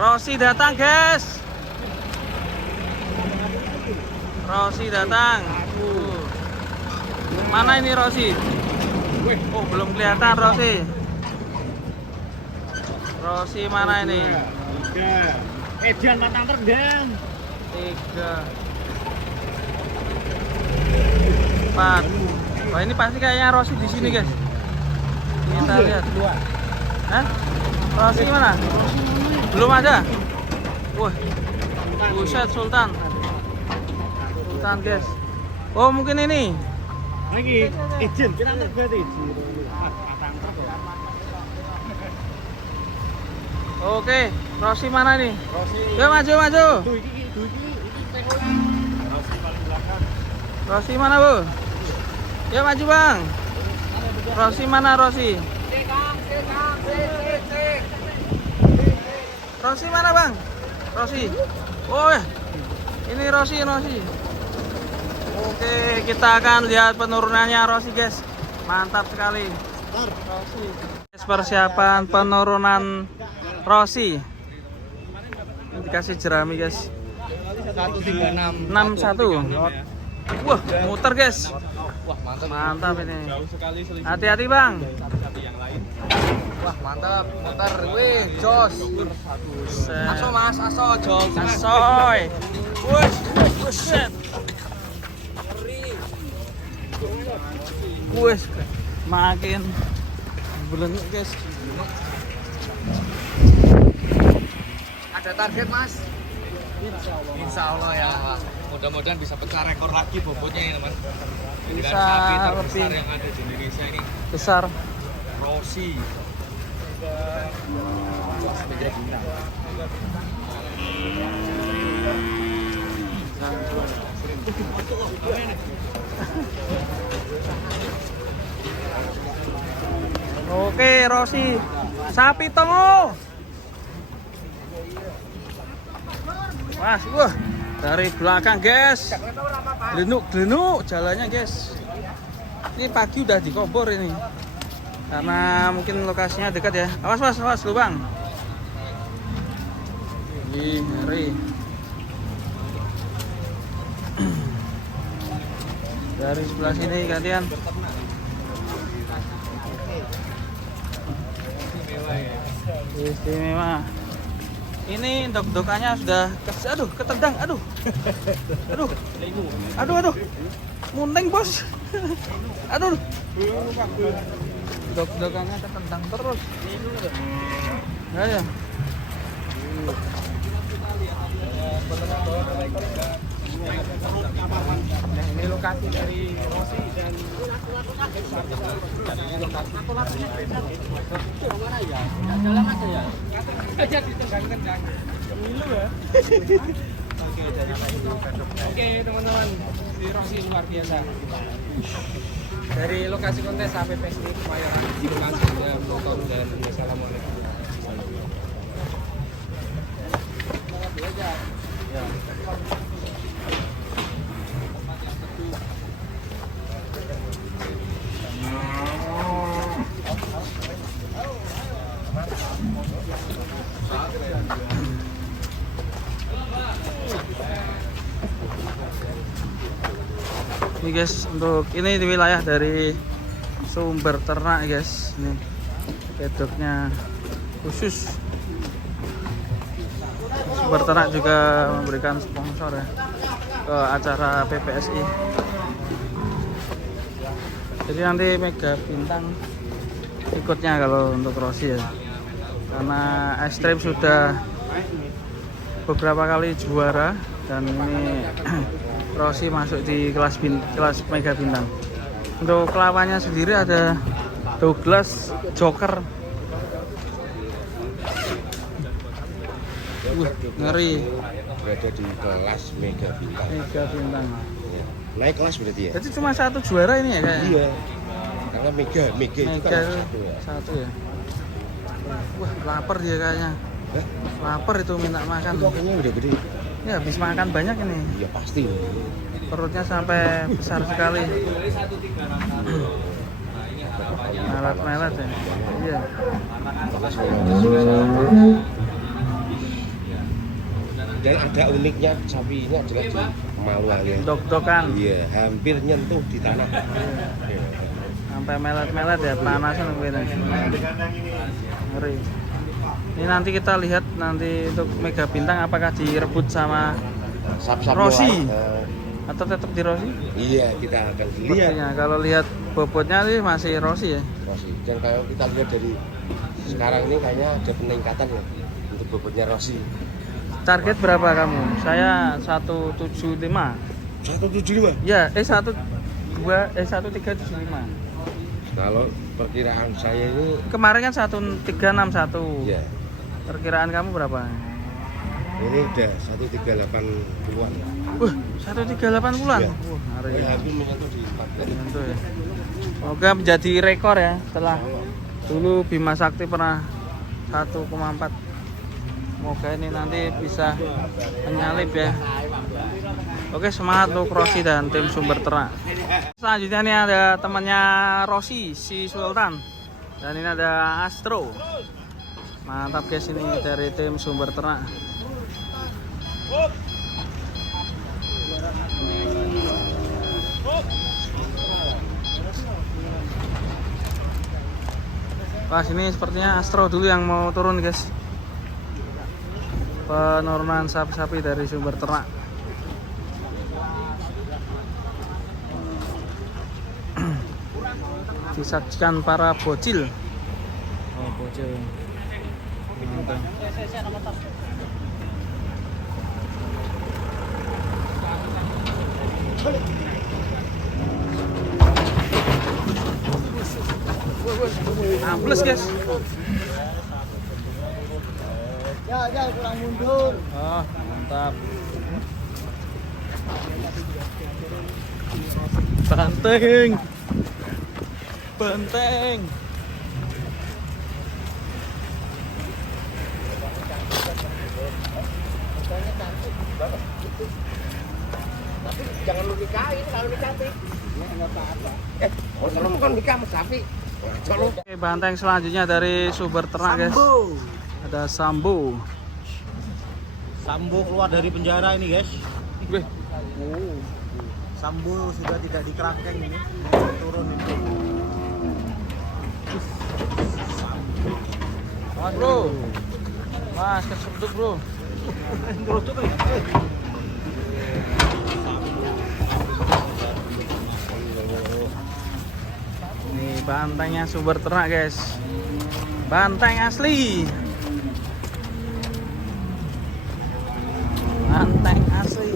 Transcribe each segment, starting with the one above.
Rossi datang, guys. Rossi datang. Mana ini Rossi? Oh, belum kelihatan Rossi. Rossi mana ini? 3. Edan matang terdang. 3, 4. Wah, ini pasti kayaknya Rossi di sini, guys. Kita lihat. Hah? Rossi mana? Belum ada. Wah. Buset, Sultan. Sultan, guys. Oh, mungkin ini. Lagi izin kita nggak berarti. Oke, Rossi mana nih? Rossi. Yuk maju, maju. Rossi paling belakang. Rossi mana, Bu? Yuk maju, Bang. Rossi mana, Rossi? Rossi mana, Bang? Rossi. Oh, ini Rossi. Oke, kita akan lihat penurunannya Rossi, guys. Mantap sekali. Rossi. Persiapan penurunan Rossi. Ini dikasih jerami, guys. 61. Wah, muter, guys. Wah, Mantap ini. Hati-hati, Bang. Wah, mantap. Muter. Wih, jos. Aso, Mas. Aso, jos. Asoy. Wush, buset. Wush, makin belenggu, guys. Ada target, Mas? Insya Allah ya. Mudah-mudahan bisa pecah rekor lagi bobotnya ini, teman. Ini kan Bisa sapi terbesar lebih yang ada di Indonesia ini. besar. Rossi. Oke, Rossi. Sapi tongo. Mas, wah. Dari belakang, guys. Glenuk jalannya, guys. Ini pagi udah dikobor ini. Karena mungkin lokasinya dekat ya. Awas lubang. Ih, ngeri. Dari sebelah sini gantian. Istimewa. Ini dok-dokannya sudah ketendang, aduh. Munting, Bos. Aduh. Dok-dokannya ketendang terus. Ya. Ini lokasi dari Rossi dan mana ya? Jalan aja ya. Aja ditendang-tendang. Dulu ya. Oke, teman-teman. Si Rossi luar biasa. Dari lokasi kontes sampai PSI Kemayoran. Terima kasih sudah menonton dan wassalamualaikum. Ya. Ini guys, untuk ini di wilayah dari sumber ternak, guys. Ini pedoknya khusus. Sumber ternak juga memberikan sponsor ya ke acara PPSI. Jadi nanti Mega Bintang ikutnya kalau untuk Rossi ya. Karena Ekstrem sudah beberapa kali juara dan ini Rossi masuk di kelas Mega Bintang. Untuk lawannya sendiri ada Douglas Joker. Ngeri. Berada di kelas Mega Bintang. Mega Bintang. Naik kelas berarti ya? Jadi cuma satu juara ini ya kayaknya? Iya. Karena Mega itu Mega kan satu ya. Satu ya. Wah, lapar dia kayaknya. Hah? Lapar itu minta makan. Itu kayaknya udah gede. Ya habis makan banyak ini. Ya pasti. Perutnya sampai besar sekali. Melet ya. Iya. Dan ada uniknya sapi ini adalah di maluannya. Dok-dokan. Iya, hampir nyentuh di tanah. Iya. Sampai melet-melet ya, panasan begini. Ngeri. Ini nanti kita lihat nanti untuk Mega Bintang apakah direbut sama Sap-sap Rossi luar. atau tetap di Rossi? Iya, kita akan lihat. Sepertinya kalau lihat bobotnya sih masih Rossi ya. Rossi. Dan kalau kita lihat dari sekarang ini kayaknya ada peningkatan ya untuk bobotnya Rossi. Target berapa kamu? Saya 175. 175. Ya, 1375. Kalau perkiraan saya ini Kemarin kan 1361. ya Perkiraan kamu berapa? ini udah 138-an. Wah, 138-an. Iya. Wah, hari Ya, hampir menyentuh di 14. Tentu ya. Semoga menjadi rekor ya setelah dulu Bima Sakti pernah 1,4. Semoga ini nanti bisa menyalip ya. Oke, semangat untuk Rossi dan tim Sumber Ternak. Selanjutnya nih ada temannya Rossi, si Sultan. Dan ini ada Astro. Mantap guys, ini dari tim Sumber Ternak. Wah, ini sepertinya Astro dulu yang mau turun guys. Penurunan sapi-sapi dari Sumber Ternak. Disajikan para bocil. Oh, bocil. Mantap. Ambles guys. Ya, kurang mundur. Oh, mantap. Banteng. Banteng. Tapi jangan lu nikahin kalau ini cantik. Enggak apa-apa. Kalau bukan nikah sama sapi. Oke, banteng selanjutnya dari Sumber Ternak guys. Ada Sambo. Sambo keluar dari penjara ini guys. Wih, Sambo sudah tidak di kerangkeng ini, turun itu. Mas bro. Mas kesebut bro. Nih bantengnya Sumber Ternak guys. Banteng asli. Banteng asli.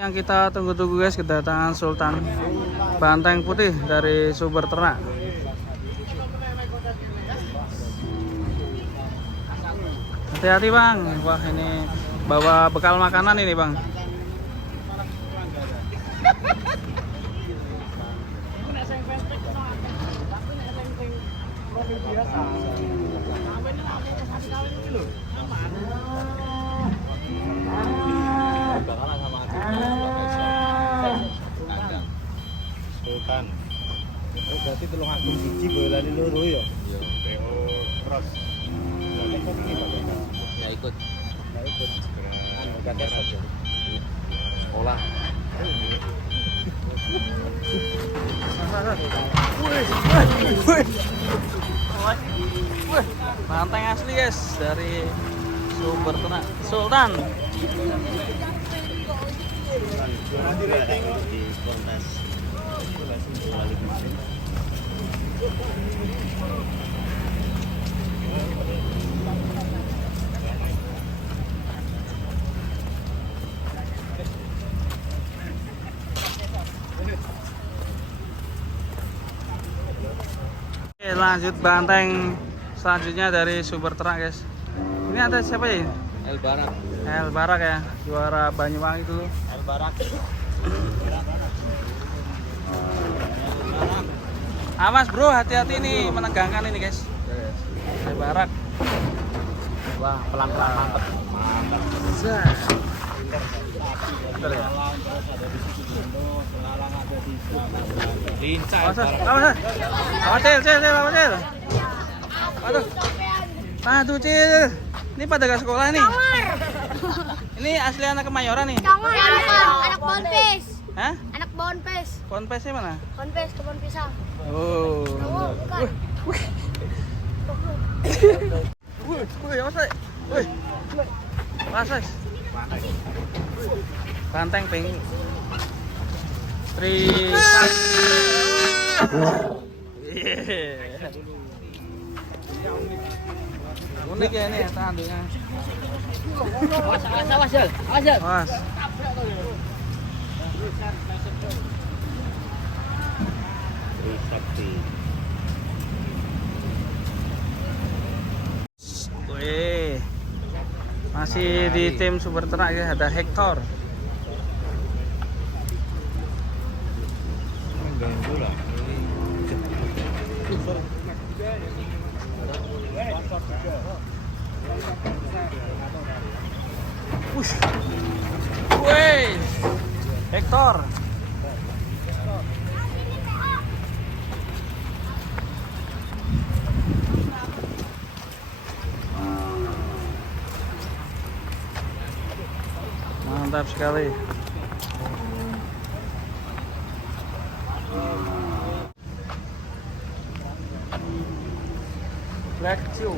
Yang kita tunggu-tunggu guys, kedatangan Sultan banteng putih dari Sumber Ternak. Hati-hati bang, wah ini bawa bekal makanan ini bang. Sultan. Oh, berarti telung agung biji bolani loro ya. Iya. Cross. Ya ikut. Enggak ikut. Enggak tes aja. Sekolah. Banteng asli guys dari Sumber Ternak Sultan. Di kontes. Oke, lanjut banteng selanjutnya dari Sumber Ternak guys. Ini ada siapa ya? El Barak. El Barak ya, juara Banyuwangi dulu. El Barak. Awas bro, hati-hati nih, menegangkan ini guys. El Barak. Wah, pelan-pelan mantep. Zah. Bentar ya. Lincah. Awas, awas. Awas, Cil, awas, Cil. Aduh. Aduh, Cil. Ini pada gak sekolah nih. Ini asli anak Kemayoran nih. Jangan, anak Bonpes. Hah? Anak Bonpes. Ponpesnya mana? Bonpes, kebun pisang. Oh. Oh, bukan. Wih, awas, wih. Awas, Banteng ping. Unik ya ini ya tanduknya. Awas. Wih. Masih di tim super ternak ya, ada Hector. Wih, Hector. Mantap sekali. Black Chew.